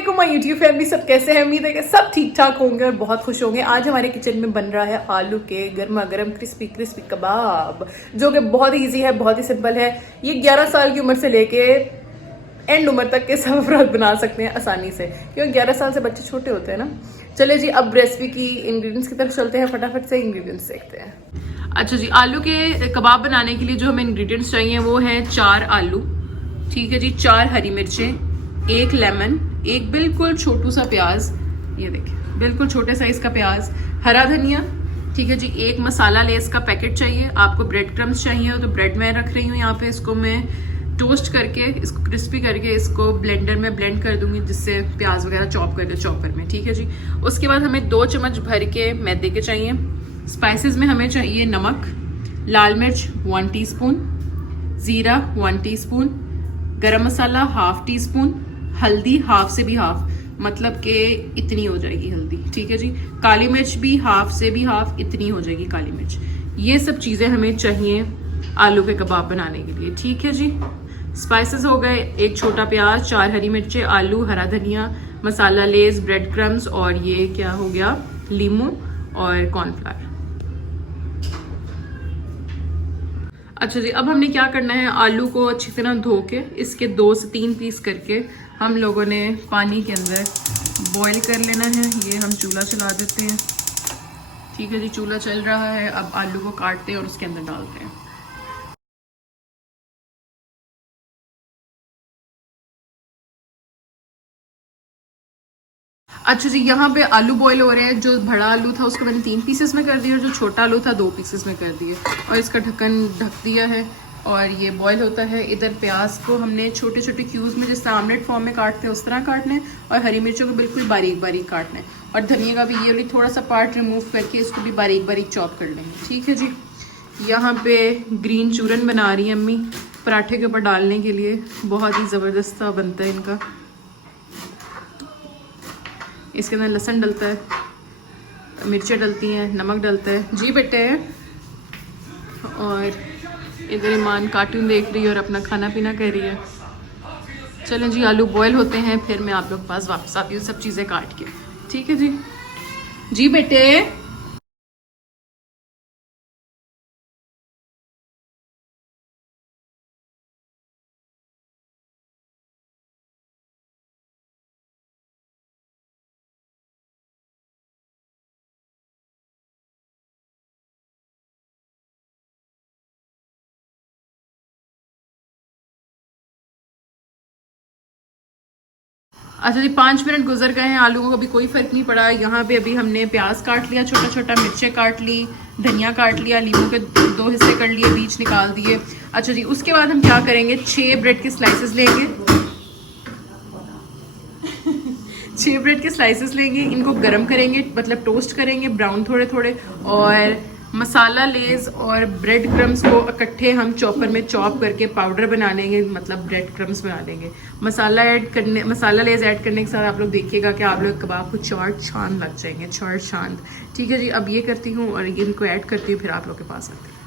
अस्सलामुअलैकुम my YouTube family, सब कैसे हैं? उम्मीद है कि सब ठीक ठाक होंगे और बहुत खुश होंगे। आज हमारे किचन में बन रहा है आलू के गर्मा गर्म क्रिस्पी क्रिस्पी कबाब, जो कि बहुत ही ईजी है, बहुत ही सिंपल है। ये 11 साल की उम्र से लेके एंड उम्र तक के सब अफराद बना सकते हैं आसानी से, क्योंकि 11 साल से बच्चे छोटे होते हैं ना। चले जी, अब रेसिपी की इंग्रेडिएंट्स की तरफ चलते हैं। फटाफट से इंग्रेडिएंट्स देखते हैं। अच्छा जी, आलू के कबाब बनाने के लिए जो हमें इंग्रेडिएंट्स चाहिए वो है 4 आलू, ठीक है जी, 4 हरी मिर्चें, 1 लेमन, एक बिल्कुल छोटू सा प्याज, ये देखिए बिल्कुल छोटे साइज का प्याज, हरा धनिया, ठीक है जी, 1 मसाला लेस का पैकेट चाहिए। आपको ब्रेड क्रम्स चाहिए हो तो ब्रेड मैं रख रही हूँ यहाँ पे। इसको मैं टोस्ट करके, इसको क्रिस्पी करके, इसको ब्लेंडर में ब्लेंड कर दूंगी, जिससे प्याज वगैरह चॉप करके चॉपर में, ठीक है जी। उसके बाद हमें 2 चम्मच भर के मैदे के चाहिए। स्पाइसेस में हमें चाहिए नमक, लाल मिर्च 1 टीस्पून, जीरा 1 टीस्पून, गरम मसाला 1/2 टीस्पून, हल्दी हाफ से भी हाफ, मतलब कि इतनी हो जाएगी हल्दी, ठीक है जी। काली मिर्च भी हाफ से भी हाफ, इतनी हो जाएगी काली मिर्च। ये सब चीजें हमें चाहिए आलू के कबाब बनाने के लिए, ठीक है जी। स्पाइसेस हो गए 1 छोटा प्याज, 4 हरी मिर्चें, आलू, हरा धनिया, मसाला लेस, ब्रेड क्रम्स, और ये क्या हो गया, लीमू और कॉर्नफ्लावर। अच्छा जी, अब हमने क्या करना है, आलू को अच्छी तरह धो के इसके 2 से 3 पीस करके हम लोगों ने पानी के अंदर बॉईल कर लेना है। ये हम चूल्हा चला देते हैं, ठीक है जी, चूल्हा चल रहा है। अब आलू को काटते हैं और उसके अंदर डालते हैं। अच्छा जी, यहाँ पे आलू बॉईल हो रहे हैं। जो बड़ा आलू था उसको मैंने 3 पीसेस में कर दिया और जो छोटा आलू था 2 पीसेस में कर दिए, और इसका ढक्कन ढक दिया है और ये बॉईल होता है। इधर प्याज को हमने छोटे छोटे क्यूब्स में, जैसे आमलेट फॉर्म में काटते हैं उस तरह काटने हैं, और हरी मिर्चों को बिल्कुल बारीक बारीक काटना है, और धनिया का भी ये वाली थोड़ा सा पार्ट रिमूव करके इसको भी बारीक बारीक चॉप कर लेंगे, ठीक है जी। यहाँ पे ग्रीन चूरन बना रही है अम्मी पराठे के ऊपर डालने के लिए, बहुत ही ज़बरदस्त बनता है इनका। इसके अंदर लहसुन डलता है, मिर्चें डलती हैं, नमक डलता है जी बेटे। और इधर ईमान कार्टून देख रही है और अपना खाना पीना कर रही है। चलें जी, आलू बॉयल होते हैं, फिर मैं आप लोग के पास वापस आती हूँ सब चीज़ें काट के, ठीक है जी। जी बेटे। अच्छा जी, 5 मिनट गुजर गए हैं, आलू को अभी कोई फ़र्क नहीं पड़ा। यहाँ पे अभी हमने प्याज काट लिया छोटा छोटा, मिर्चें काट ली, धनिया काट लिया, लीमू के 2 हिस्से कर लिए, बीज निकाल दिए। अच्छा जी, उसके बाद हम क्या करेंगे, 6 ब्रेड के स्लाइसेस लेंगे 6 ब्रेड के स्लाइसेस लेंगे, इनको गर्म करेंगे, मतलब टोस्ट करेंगे ब्राउन थोड़े थोड़े, और मसाला लेस और ब्रेड क्रम्स को इकट्ठे हम चॉपर में चॉप करके पाउडर बना लेंगे, मतलब ब्रेड क्रम्स बना लेंगे। मसाला लेस ऐड करने के साथ आप लोग देखिएगा कि आप लोग कबाब को चाट छान लग जाएंगे, चाट छान, ठीक है जी। अब ये करती हूँ और इनको ऐड करती हूँ, फिर आप लोग के पास आती हूँ।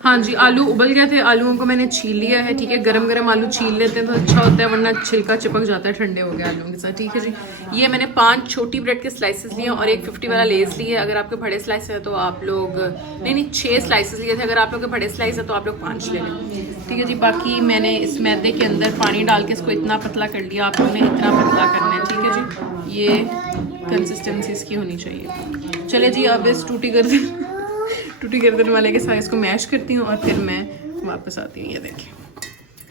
हाँ जी, आलू उबल गए थे, आलूओं को मैंने छील लिया है, ठीक है। गरम गरम आलू छील लेते हैं तो अच्छा होता है, वरना छिलका चिपक जाता है ठंडे हो गए आलूओं के साथ, ठीक है जी। ये मैंने 5 छोटी ब्रेड के स्लाइसेस लिए और एक 50 वाला लेस लिए। अगर आपके बड़े स्लाइस है तो आप लोग, नहीं 6 स्लाइसेस लिए थे, अगर आप लोग के बड़े स्लाइस है तो आप लोग 5 ले लें, ठीक है जी। बाकी मैंने इस मैदे के अंदर पानी डाल के इसको इतना पतला कर लिया, आप लोगों ने इतना पतला करना है, ठीक है जी। ये कंसिस्टेंसी इसकी होनी चाहिए। चले जी, अब इस टूटी गर्दन वाले के साथ इसको मैश करती हूँ और फिर मैं वापस आती हूँ। ये देखिए,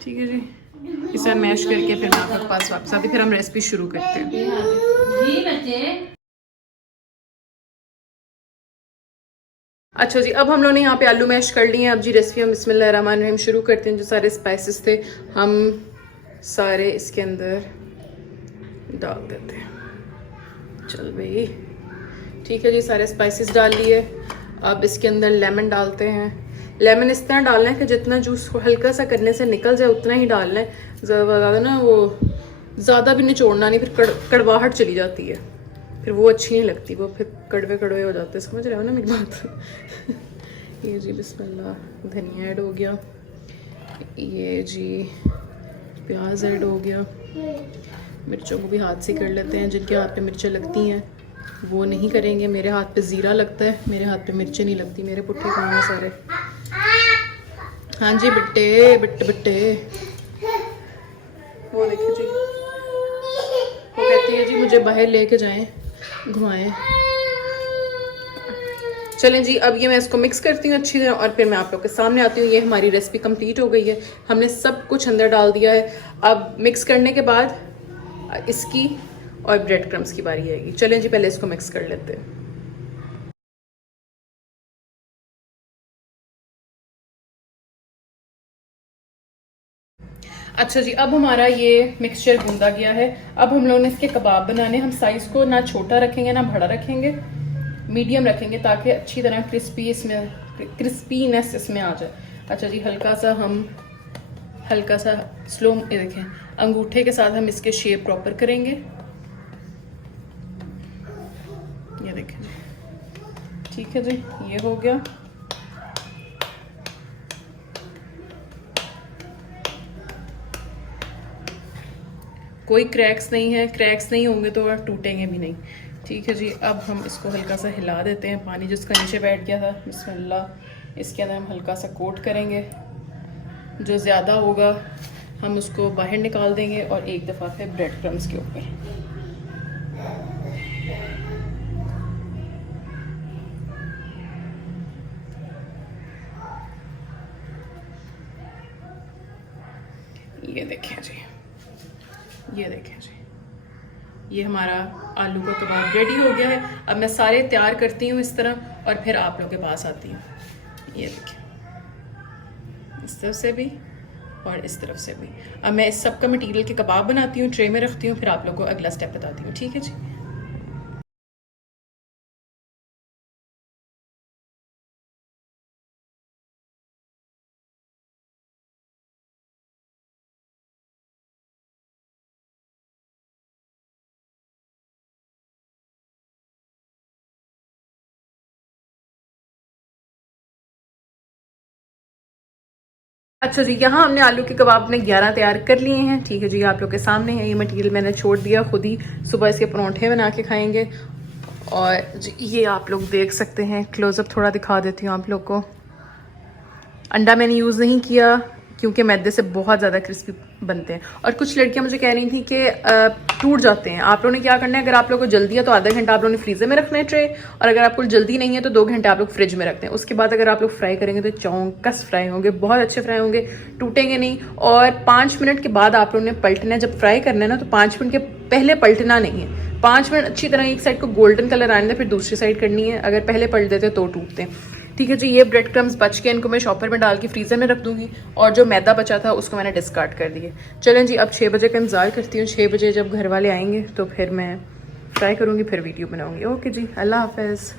ठीक है जी, इसे मैश करके फिर मैं आपके पास वापस आती हूँ, फिर हम रेसिपी शुरू करते हैं। अच्छा जी, अब हम लोगों ने यहाँ पे आलू मैश कर लिए हैं। अब जी रेसिपी हम बिस्मिल्लाहिर्रहमानिर्रहीम शुरू करते हैं। जो सारे स्पाइसेस थे हम सारे इसके अंदर डाल देते हैं। चल भाई, ठीक है जी, सारे स्पाइसेस डाल लिए। अब इसके अंदर लेमन डालते हैं। लेमन इस तरह डालना है कि जितना जूस को हल्का सा करने से निकल जाए उतना ही डालना है। ज़्यादा ना वो ज़्यादा भी निचोड़ना नहीं, फिर कड़वाहट चली जाती है, फिर वो अच्छी नहीं लगती, वो फिर कड़वे कड़वे हो जाते हैं। समझ रहे हो ना मेरी बात। ये जी बिस्मिल्लाह, धनिया ऐड हो गया। ये जी प्याज ऐड हो गया। मिर्चों को भी हाथ से कर लेते हैं। जिनके हाथ पे मिर्चें लगती हैं वो नहीं करेंगे। मेरे हाथ पे ज़ीरा लगता है, मेरे हाथ पे मिर्चें नहीं लगती। मेरे पुट्ठे काम हैं सारे। हाँ जी बिट्टे बिट्टे बिट्टे, वो देखिए जी, वो कहती है जी मुझे बाहर लेके जाएं, घुमाएं। चलें जी, अब ये मैं इसको मिक्स करती हूँ अच्छी तरह और फिर मैं आप लोग के सामने आती हूँ। ये हमारी रेसिपी कंप्लीट हो गई है, हमने सब कुछ अंदर डाल दिया है। अब मिक्स करने के बाद इसकी और ब्रेड क्रम्स की बारी आएगी। चलें जी, पहले इसको मिक्स कर लेते हैं। अच्छा जी, अब हमारा ये मिक्सचर गूंदा गया है। अब हम लोगों ने इसके कबाब बनाने। हम साइज़ को ना छोटा रखेंगे ना बड़ा रखेंगे, मीडियम रखेंगे ताकि अच्छी तरह क्रिस्पीनेस इसमें आ जाए। अच्छा जी, हल्का सा स्लो, देखें अंगूठे के साथ हम इसके शेप प्रॉपर करेंगे। ये देखें जी, ठीक है जी, ये हो गया। कोई क्रैक्स नहीं है, क्रैक्स नहीं होंगे तो टूटेंगे भी नहीं। ठीक है जी, अब हम इसको हल्का सा हिला देते हैं। पानी जिसका नीचे बैठ गया था, बिस्मिल्लाह, इसके अंदर हम हल्का सा कोट करेंगे। जो ज़्यादा होगा हम उसको बाहर निकाल देंगे और एक दफ़ा फिर ब्रेड क्रम्स के ऊपर। ये देखें जी, ये देखें जी, ये हमारा आलू का कबाब रेडी हो गया है। अब मैं सारे तैयार करती हूँ इस तरह और फिर आप लोगों के पास आती हूँ। ये देखिए, इस तरफ से भी और इस तरफ से भी। अब मैं इस सब का मटेरियल के कबाब बनाती हूँ, ट्रे में रखती हूँ, फिर आप लोगों को अगला स्टेप बताती हूँ। ठीक है जी। अच्छा जी, यहाँ हमने आलू के कबाब अपने 11 तैयार कर लिए हैं। ठीक है जी, आप लोग के सामने है। ये मटेरियल मैंने छोड़ दिया खुद ही। सुबह इसके परोंठे बना के खाएंगे। और जी ये आप लोग देख सकते हैं, क्लोजअप थोड़ा दिखा देती हूँ आप लोग को। अंडा मैंने यूज़ नहीं किया क्योंकि मैदे से बहुत ज़्यादा क्रिस्पी बनते हैं। और कुछ लड़कियां मुझे कह रही थी कि टूट जाते हैं। आप लोगों ने क्या करना है, अगर आप लोगों को जल्दी है तो आधा घंटा आप लोगों ने फ्रीज़र में रखना है ट्रे, और अगर आपको जल्दी नहीं है तो 2 घंटे आप लोग फ्रिज में रखते हैं। उसके बाद अगर आप लोग फ्राई करेंगे तो चौंकस फ्राई होंगे, बहुत अच्छे फ्राई होंगे, टूटेंगे नहीं। और 5 मिनट के बाद आप लोगों ने पलटना है। जब फ्राई करना है ना तो 5 मिनट के पहले पलटना नहीं है। 5 मिनट अच्छी तरह एक साइड को गोल्डन कलर आने दें, फिर दूसरी साइड करनी है। अगर पहले पलट देते तो टूटते हैं। ठीक है जी, ये ब्रेड क्रम्स बच के इनको मैं शॉपर में डाल के फ्रीज़र में रख दूंगी, और जो मैदा बचा था उसको मैंने डिस्कार्ड कर दिया। चलें जी, अब 6 बजे का इंतज़ार करती हूँ। 6 बजे जब घर वाले आएंगे तो फिर मैं फ्राई करूँगी, फिर वीडियो बनाऊँगी। ओके जी, अल्लाह हाफ़िज़।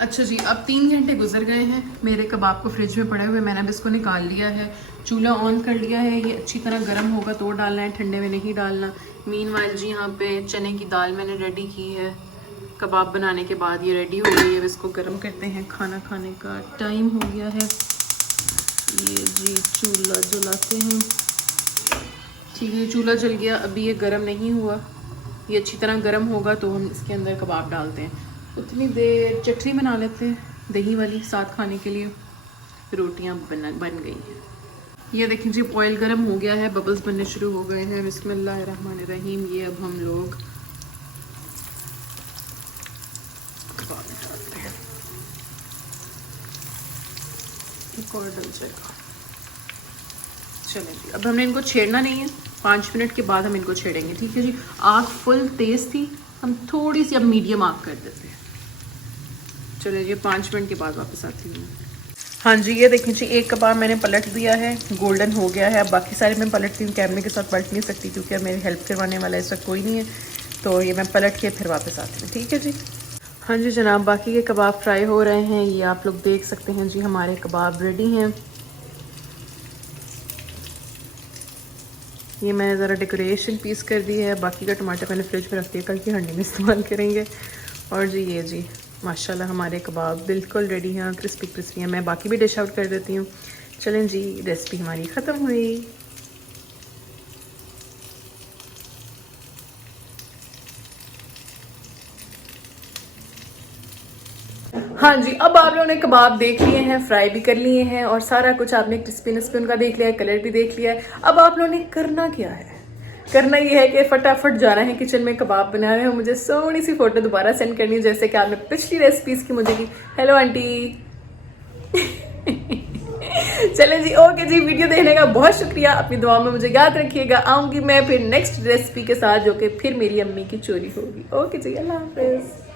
अच्छा जी, अब 3 घंटे गुजर गए हैं। मेरे कबाब को फ्रिज में पड़े हुए मैंने अब इसको निकाल लिया है। चूल्हा ऑन कर लिया है। ये अच्छी तरह गर्म होगा तो डालना है, ठंडे में नहीं डालना। मीनवाइल जी यहाँ पे चने की दाल मैंने रेडी की है। कबाब बनाने के बाद ये रेडी हो गई है। अब इसको गर्म करते हैं। खाना खाने का टाइम हो गया है। ये जी चूल्हा जलाते हैं। ठीक है, चूल्हा जल गया। अभी ये गर्म नहीं हुआ, ये अच्छी तरह गर्म होगा तो हम इसके अंदर कबाब डालते हैं। उतनी देर चटनी बना लेते हैं दही वाली, साथ खाने के लिए। रोटियां बन गई हैं। ये देखें जी, ऑयल गर्म हो गया है, बबल्स बनने शुरू हो गए हैं। बिस्मिल्लाहिर्रहमानिर्रहीम। ये अब हम लोग कबाब में डालते हैं। एक और डल जाएगा। चलें जी, अब हमने इनको छेड़ना नहीं है, 5 मिनट के बाद हम इनको छेड़ेंगे, ठीक है जी। आग फुल तेज़ थी, हम थोड़ी सी अब मीडियम आग कर देते हैं। चलिए जी, 5 मिनट के बाद वापस आती हूँ। हाँ जी, ये देखिए जी, एक कबाब मैंने पलट दिया है, गोल्डन हो गया है। अब बाकी सारे मैं पलटती हूँ, कैमरे के साथ पलट नहीं सकती क्योंकि अब मेरी हेल्प करवाने वाला इस वक्त कोई नहीं है, तो ये मैं पलट के फिर वापस आती हूँ, ठीक है जी। हाँ जी जनाब, बाकी के कबाब फ्राई हो रहे हैं, ये आप लोग देख सकते हैं जी। हमारे कबाब रेडी हैं। ये मैंने ज़रा डेकोरेशन पीस कर दी है, बाकी का टमाटर मैंने फ्रिज में रख दिया, कल की हंडी में इस्तेमाल करेंगे। और जी ये जी माशाल्लाह हमारे कबाब बिल्कुल रेडी हैं, क्रिस्पी क्रिस्पी हैं। मैं बाकी भी डिश आउट कर देती हूँ। चलें जी, रेसिपी हमारी ख़त्म हुई। हाँ जी, अब आप लोगों ने कबाब देख लिए हैं, फ्राई भी कर लिए हैं और सारा कुछ आपने क्रिस्पीनेस भी उनका देख लिया है, कलर भी देख लिया है। अब आप लोगों ने करना क्या है? करना ये है कि फटाफट जाना है किचन में, कबाब बना रहे हो, मुझे सोनी सी फोटो दोबारा सेंड करनी है जैसे कि आपने पिछली रेसिपीज की मुझे की। Hello aunty. चले जी, ओके जी, वीडियो देखने का बहुत शुक्रिया। अपनी दुआओं में मुझे याद रखिएगा। आऊंगी मैं फिर नेक्स्ट रेसिपी के साथ जो कि फिर मेरी अम्मी की चोरी होगी। ओके जी, अल्लाह हाफिज।